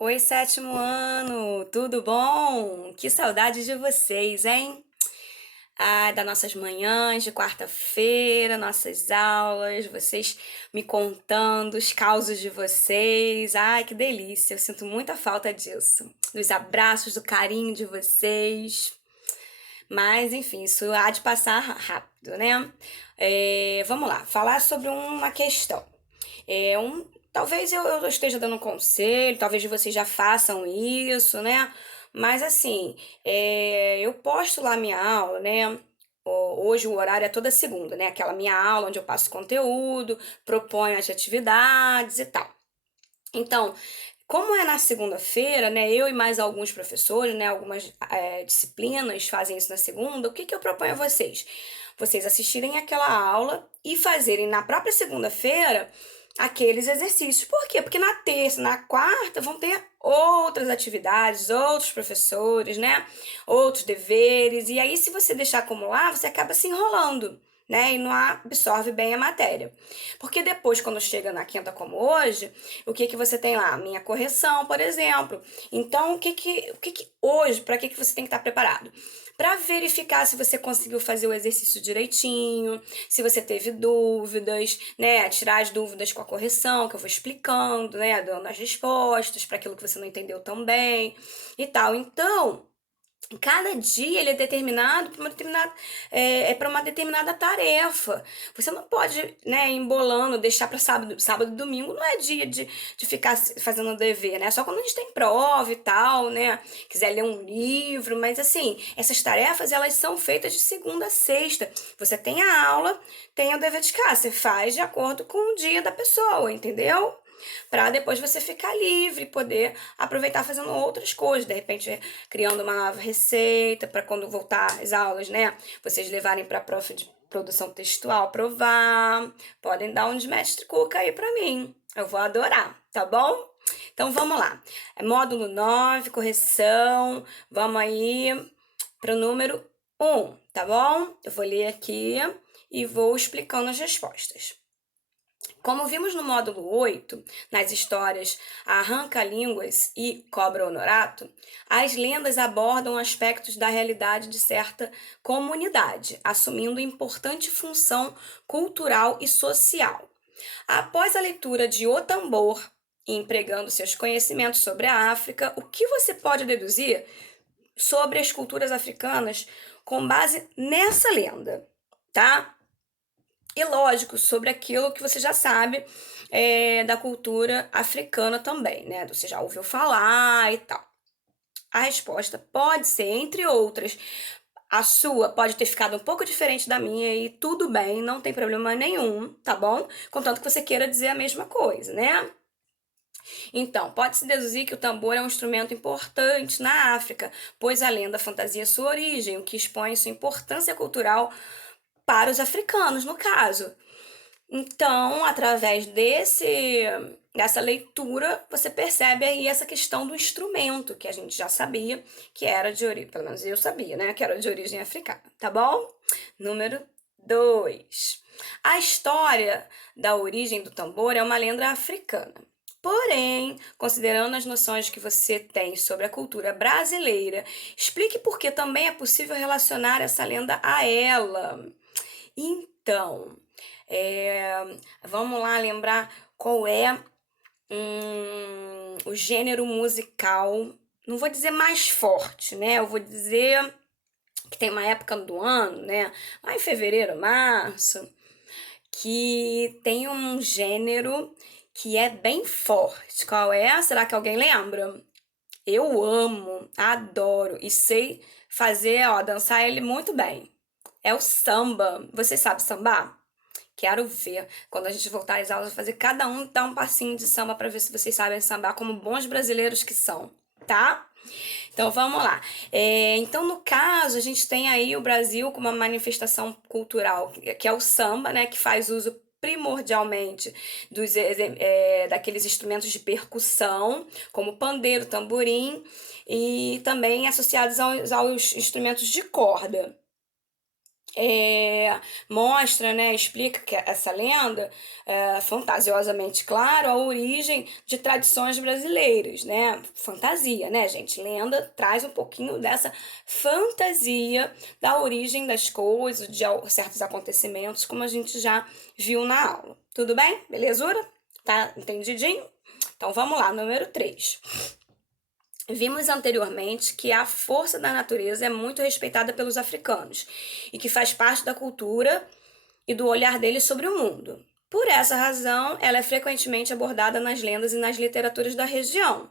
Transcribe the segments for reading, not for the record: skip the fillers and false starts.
Oi, sétimo ano, tudo bom? Que saudade de vocês, hein? Ah, das nossas manhãs de quarta-feira, nossas aulas, vocês me contando os causos de vocês. Ai, que delícia, eu sinto muita falta disso. Dos abraços, do carinho de vocês. Mas, enfim, isso há de passar rápido, né? Vamos lá, falar sobre uma questão. Talvez eu esteja dando um conselho, talvez vocês já façam isso, né? Mas assim, eu posto lá minha aula, né? Hoje o horário é toda segunda, né? Aquela minha aula onde eu passo conteúdo, proponho as atividades e tal. Então, como é na segunda-feira, né? Eu e mais alguns professores, né? Algumas disciplinas fazem isso na segunda. O que que eu proponho a vocês? Vocês assistirem aquela aula e fazerem na própria segunda-feira aqueles exercícios. Por quê? Porque na terça, na quarta vão ter outras atividades, outros professores, né? Outros deveres. E aí, se você deixar acumular, você acaba se enrolando, né? E não absorve bem a matéria. Porque depois, quando chega na quinta, como hoje, o que que você tem lá? Minha correção, por exemplo. Então, o que que hoje, para que que você tem que estar preparado? Para verificar se você conseguiu fazer o exercício direitinho, se você teve dúvidas, né? Tirar as dúvidas com a correção, que eu vou explicando, né? Dando as respostas para aquilo que você não entendeu tão bem e tal. Então, cada dia ele é determinado para uma determinada, para uma determinada tarefa. Você não pode, né, embolando, deixar para sábado, sábado e domingo não é dia de ficar fazendo dever, né? Só quando a gente tem prova e tal, né? Quiser ler um livro, mas assim, essas tarefas elas são feitas de segunda a sexta. Você tem a aula, tem o dever de casa, você faz de acordo com o dia da pessoa, entendeu? Para depois você ficar livre, poder aproveitar fazendo outras coisas, de repente criando uma nova receita para quando voltar às aulas, né? Vocês levarem para a prof de produção textual provar. Podem dar um de mestre Cuca aí para mim. Eu vou adorar, tá bom? Então vamos lá. Módulo 9, correção. Vamos aí para o número 1, tá bom? Eu vou ler aqui e vou explicando as respostas. Como vimos no módulo 8, nas histórias Arranca-Línguas e Cobra Honorato, as lendas abordam aspectos da realidade de certa comunidade, assumindo importante função cultural e social. Após a leitura de O Tambor e empregando seus conhecimentos sobre a África, o que você pode deduzir sobre as culturas africanas com base nessa lenda, tá? E lógico, sobre aquilo que você já sabe da cultura africana também, né? Você já ouviu falar e tal. A resposta pode ser, entre outras, a sua pode ter ficado um pouco diferente da minha e tudo bem, não tem problema nenhum, tá bom? Contanto que você queira dizer a mesma coisa, né? Então, pode-se deduzir que o tambor é um instrumento importante na África, pois a lenda fantasia sua origem, o que expõe sua importância cultural para os africanos, no caso. Então, através dessa leitura, você percebe aí essa questão do instrumento, que a gente já sabia que era de origem, pelo menos eu sabia, né, que era de origem africana, tá bom? Número 2. A história da origem do tambor é uma lenda africana. Porém, considerando as noções que você tem sobre a cultura brasileira, explique por que também é possível relacionar essa lenda a ela. Então, é, vamos lá lembrar qual é o gênero musical. Não vou dizer mais forte, né? Eu vou dizer que tem uma época do ano, né? Lá em fevereiro, março, que tem um gênero que é bem forte. Qual é? Será que alguém lembra? Eu amo, adoro e sei fazer, ó, dançar ele muito bem. É o samba. Você sabe sambar? Quero ver. Quando a gente voltar às aulas, fazer cada um dar um passinho de samba para ver se vocês sabem sambar como bons brasileiros que são, tá? Então vamos lá. Então, no caso, a gente tem aí o Brasil como uma manifestação cultural, que é o samba, né? Que faz uso primordialmente daqueles instrumentos de percussão, como pandeiro, tamborim, e também associados aos instrumentos de corda. é, mostra, né, explica que essa lenda, fantasiosamente claro, a origem de tradições brasileiras, né? Fantasia, né, gente? Lenda traz um pouquinho dessa fantasia da origem das coisas, de certos acontecimentos, como a gente já viu na aula. Tudo bem? Belezura? Tá entendidinho? Então vamos lá, número 3. Vimos anteriormente que a força da natureza é muito respeitada pelos africanos e que faz parte da cultura e do olhar deles sobre o mundo. Por essa razão, ela é frequentemente abordada nas lendas e nas literaturas da região.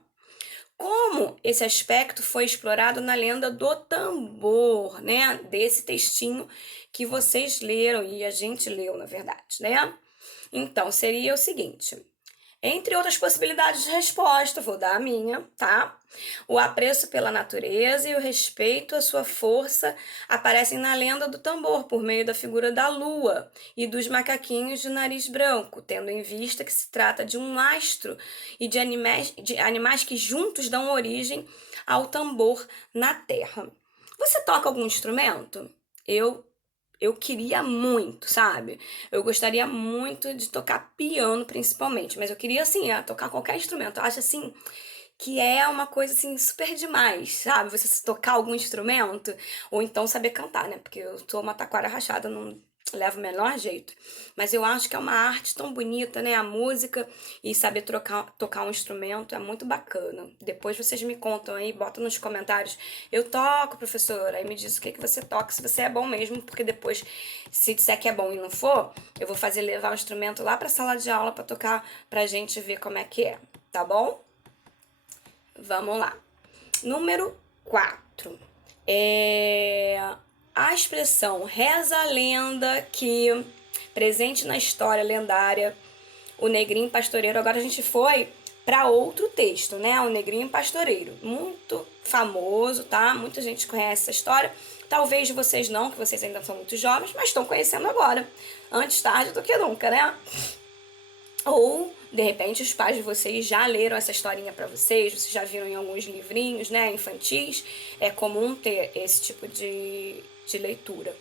Como esse aspecto foi explorado na lenda do tambor, né? Desse textinho que vocês leram e a gente leu, na verdade, né? Então, seria o seguinte: entre outras possibilidades de resposta, vou dar a minha, tá? O apreço pela natureza e o respeito à sua força aparecem na lenda do tambor por meio da figura da lua e dos macaquinhos de nariz branco, tendo em vista que se trata de um astro e de animais que juntos dão origem ao tambor na terra. Você toca algum instrumento? Eu eu queria muito, sabe? Eu gostaria muito de tocar piano, principalmente, mas eu queria, assim, tocar qualquer instrumento. Eu acho, assim, que é uma coisa, assim, super demais, sabe? Você tocar algum instrumento, ou então saber cantar, né? Porque eu sou uma taquara rachada, não levo o menor jeito. Mas eu acho que é uma arte tão bonita, né? A música e saber tocar um instrumento é muito bacana. Depois vocês me contam aí, botam nos comentários. Eu toco, professora, aí me diz o que você toca, se você é bom mesmo, porque depois, se disser que é bom e não for, eu vou fazer levar o instrumento lá pra sala de aula pra tocar pra gente ver como é que é, tá bom? Vamos lá. Número 4. A expressão reza a lenda que, presente na história lendária, o Negrinho Pastoreiro. Agora a gente foi para outro texto, né? O Negrinho Pastoreiro. Muito famoso, tá? Muita gente conhece essa história. Talvez vocês não, que vocês ainda são muito jovens, mas estão conhecendo agora. Antes tarde do que nunca, né? Ou, de repente, os pais de vocês já leram essa historinha para vocês já viram em alguns livrinhos, né, infantis. É comum ter esse tipo de leitura.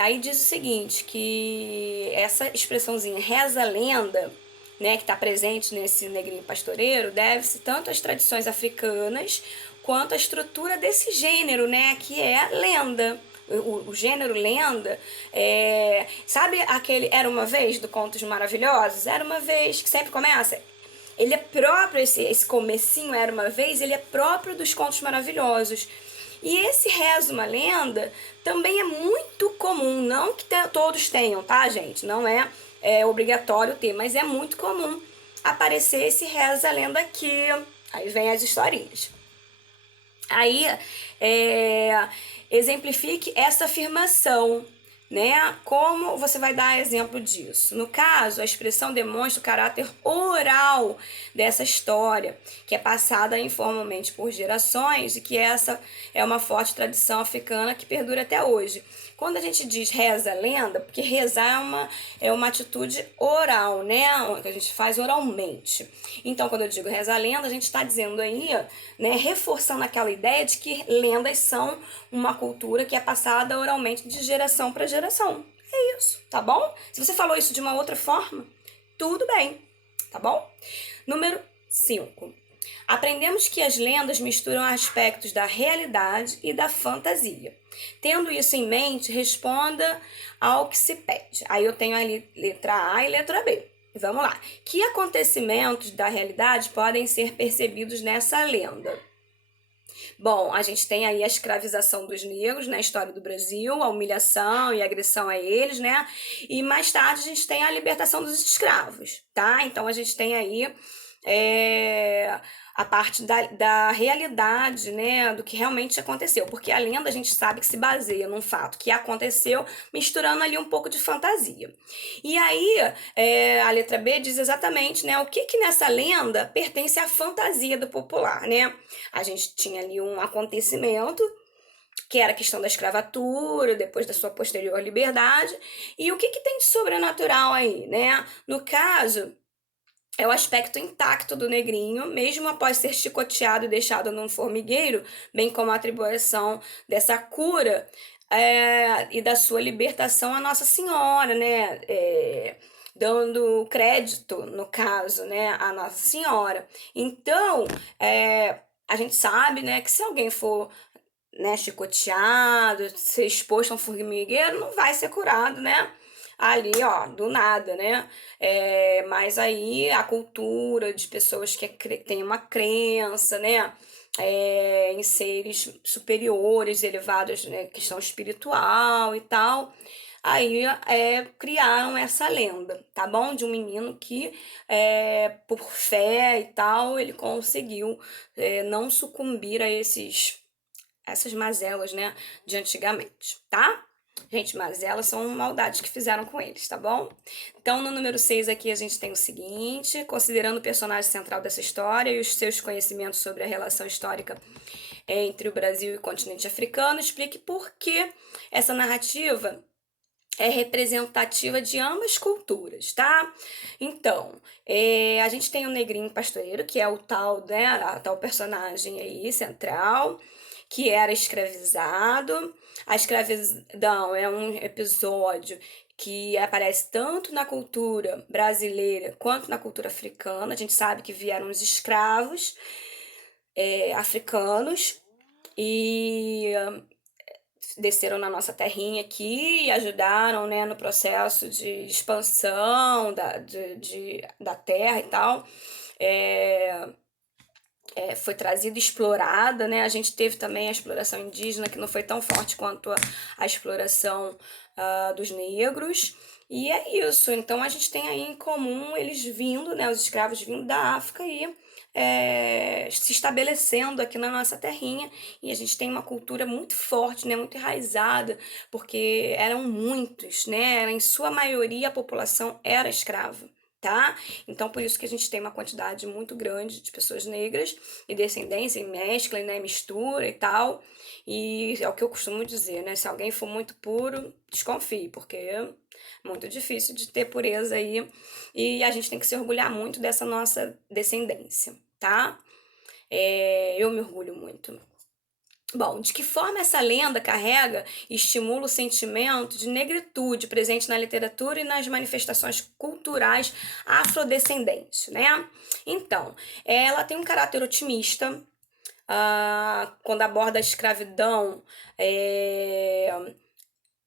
Aí diz o seguinte, que essa expressãozinha reza a lenda, né, que está presente nesse Negrinho Pastoreiro, deve-se tanto às tradições africanas quanto à estrutura desse gênero, né, que é lenda. O gênero lenda, sabe aquele Era Uma Vez, do Contos Maravilhosos? Era Uma Vez, que sempre começa. Ele é próprio, esse comecinho Era Uma Vez, ele é próprio dos Contos Maravilhosos. E esse Reza uma Lenda também é muito comum, não que todos tenham, tá, gente? Não é obrigatório ter, mas é muito comum aparecer esse Reza a Lenda aqui. Aí vem as historinhas. Aí, exemplifique essa afirmação, né? Como você vai dar exemplo disso? No caso, a expressão demonstra o caráter oral dessa história, que é passada informalmente por gerações e que essa é uma forte tradição africana que perdura até hoje. Quando a gente diz reza a lenda, porque rezar é uma atitude oral, né? Que a gente faz oralmente. Então, quando eu digo reza a lenda, a gente está dizendo aí, né, reforçando aquela ideia de que lendas são uma cultura que é passada oralmente de geração para geração. É isso, tá bom? Se você falou isso de uma outra forma, tudo bem, tá bom? Número 5. Aprendemos que as lendas misturam aspectos da realidade e da fantasia. Tendo isso em mente, responda ao que se pede. Aí eu tenho ali letra A e letra B. Vamos lá. Que acontecimentos da realidade podem ser percebidos nessa lenda? Bom, a gente tem aí a escravização dos negros na história do Brasil, a humilhação e a agressão a eles, né? E mais tarde a gente tem a libertação dos escravos, tá? Então a gente tem aí a parte da realidade, né, do que realmente aconteceu, porque a lenda a gente sabe que se baseia num fato que aconteceu, misturando ali um pouco de fantasia. E aí, a letra B diz exatamente, né, o que nessa lenda pertence à fantasia do popular, né? A gente tinha ali um acontecimento que era a questão da escravatura, depois da sua posterior liberdade, e o que tem de sobrenatural aí, né? No caso, é o aspecto intacto do negrinho, mesmo após ser chicoteado e deixado num formigueiro, bem como a atribuição dessa cura e da sua libertação a Nossa Senhora, né? Dando crédito, no caso, né, a Nossa Senhora. Então, a gente sabe, né, que se alguém for, né, chicoteado, ser exposto a um formigueiro, não vai ser curado, né? Ali, ó, do nada, né? Mas aí a cultura de pessoas que têm uma crença, né? Em seres superiores, elevados, né? Questão espiritual e tal. Aí criaram essa lenda, tá bom? De um menino que, por fé e tal, ele conseguiu não sucumbir a essas mazelas, né, de antigamente, tá? Gente, mazelas são maldades que fizeram com eles, tá bom? Então, no número 6 aqui, a gente tem o seguinte: considerando o personagem central dessa história e os seus conhecimentos sobre a relação histórica entre o Brasil e o continente africano, explique por que essa narrativa é representativa de ambas culturas, tá? Então, a gente tem o Negrinho Pastoreiro, que é o tal, né, a tal personagem aí central, que era escravizado. A escravidão é um episódio que aparece tanto na cultura brasileira quanto na cultura africana. A gente sabe que vieram os escravos africanos e desceram na nossa terrinha aqui e ajudaram, né, no processo de expansão da terra e tal. É, foi trazida e explorada, né? A gente teve também a exploração indígena, que não foi tão forte quanto a exploração dos negros. E é isso. Então a gente tem aí em comum eles vindo, né? Os escravos vindo da África e se estabelecendo aqui na nossa terrinha. E a gente tem uma cultura muito forte, né? Muito enraizada, porque eram muitos, né? Em sua maioria a população era escrava. Tá? Então, por isso que a gente tem uma quantidade muito grande de pessoas negras e descendência, e mescla, né, mistura e tal. E é o que eu costumo dizer, né? Se alguém for muito puro, desconfie, porque é muito difícil de ter pureza aí. E a gente tem que se orgulhar muito dessa nossa descendência, tá? Eu me orgulho muito. Bom, de que forma essa lenda carrega e estimula o sentimento de negritude presente na literatura e nas manifestações culturais afrodescendentes, né? Então, ela tem um caráter otimista, quando aborda a escravidão,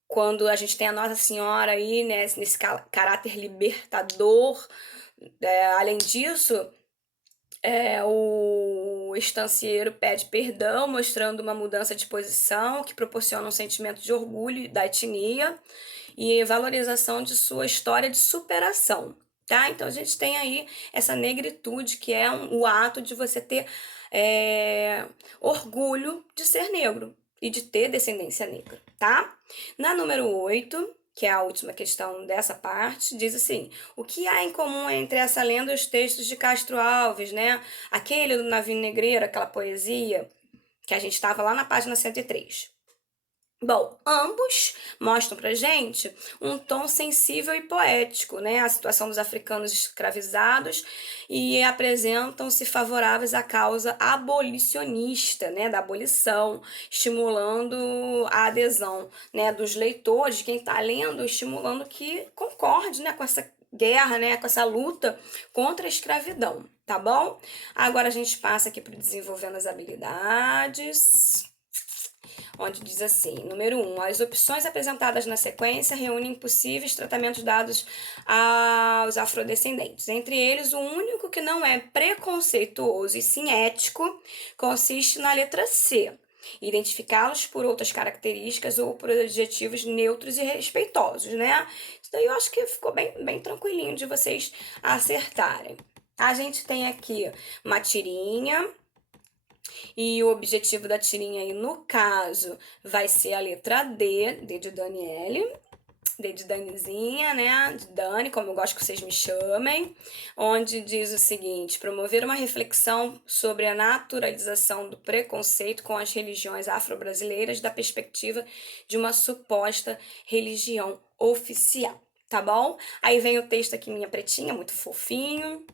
quando a gente tem a Nossa Senhora aí, né, nesse caráter libertador. Além disso, o estancieiro pede perdão, mostrando uma mudança de posição que proporciona um sentimento de orgulho da etnia e valorização de sua história de superação, tá? Então a gente tem aí essa negritude, que é o ato de você ter orgulho de ser negro e de ter descendência negra, tá? Na número 8, que é a última questão dessa parte, diz assim: o que há em comum entre essa lenda e os textos de Castro Alves, né? Aquele do Navio Negreiro, aquela poesia que a gente estava lá na página 103. Bom, ambos mostram pra gente um tom sensível e poético, né? A situação dos africanos escravizados e apresentam-se favoráveis à causa abolicionista, né? Da abolição, estimulando a adesão, né? Dos leitores, quem está lendo, estimulando que concorde, né? Com essa guerra, né? Com essa luta contra a escravidão, tá bom? Agora a gente passa aqui para desenvolvendo as habilidades, onde diz assim: número 1, as opções apresentadas na sequência reúnem possíveis tratamentos dados aos afrodescendentes. Entre eles, o único que não é preconceituoso e sim ético consiste na letra C. Identificá-los por outras características ou por adjetivos neutros e respeitosos, né? Isso daí eu acho que ficou bem tranquilinho de vocês acertarem. A gente tem aqui uma tirinha, e o objetivo da tirinha aí, no caso, vai ser a letra D, D de Daniele, D de Danizinha, né? De Dani, como eu gosto que vocês me chamem, onde diz o seguinte: promover uma reflexão sobre a naturalização do preconceito com as religiões afro-brasileiras da perspectiva de uma suposta religião oficial, tá bom? Aí vem o texto aqui, minha pretinha, muito fofinho.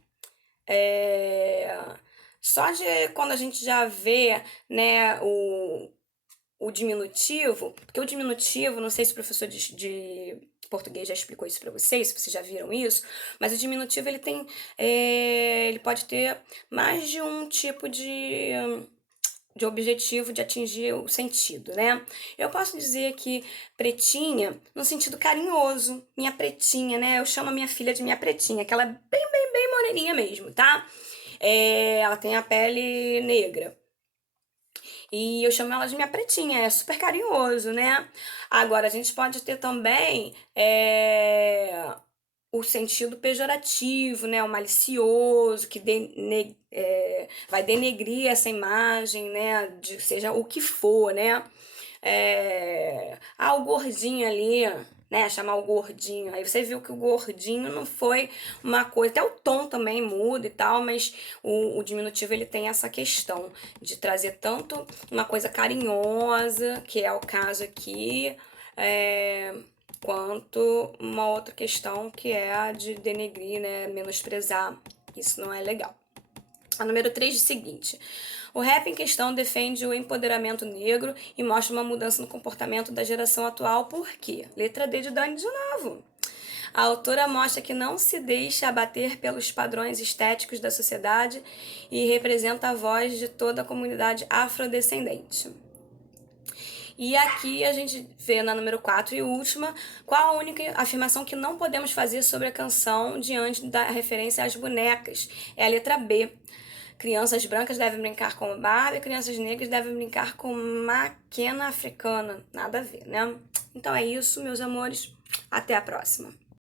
Só de quando a gente já vê, né, o diminutivo, porque o diminutivo, não sei se o professor de português já explicou isso para vocês, se vocês já viram isso, mas o diminutivo ele tem, ele pode ter mais de um tipo de objetivo de atingir o sentido, né? Eu posso dizer que pretinha no sentido carinhoso, minha pretinha, né? Eu chamo a minha filha de minha pretinha, que ela é bem moreninha mesmo, tá? Ela tem a pele negra. E eu chamo ela de minha pretinha, é super carinhoso, né? Agora, a gente pode ter também o sentido pejorativo, né? O malicioso, que vai denegrir essa imagem, né? De seja o que for, né? O gordinho ali, né? Chamar o gordinho. Aí você viu que o gordinho não foi uma coisa. Até o tom também muda e tal, mas o diminutivo ele tem essa questão de trazer tanto uma coisa carinhosa, que é o caso aqui, quanto uma outra questão que é a de denegrir, né? Menosprezar. Isso não é legal. A número 3 diz o seguinte: o rap em questão defende o empoderamento negro e mostra uma mudança no comportamento da geração atual, por quê? Letra D de Dani de novo. A autora mostra que não se deixa abater pelos padrões estéticos da sociedade e representa a voz de toda a comunidade afrodescendente. E aqui a gente vê na número 4 e última, qual a única afirmação que não podemos fazer sobre a canção diante da referência às bonecas? É a letra B. Crianças brancas devem brincar com Barbie, crianças negras devem brincar com maquena africana. Nada a ver, né? Então é isso, meus amores. Até a próxima.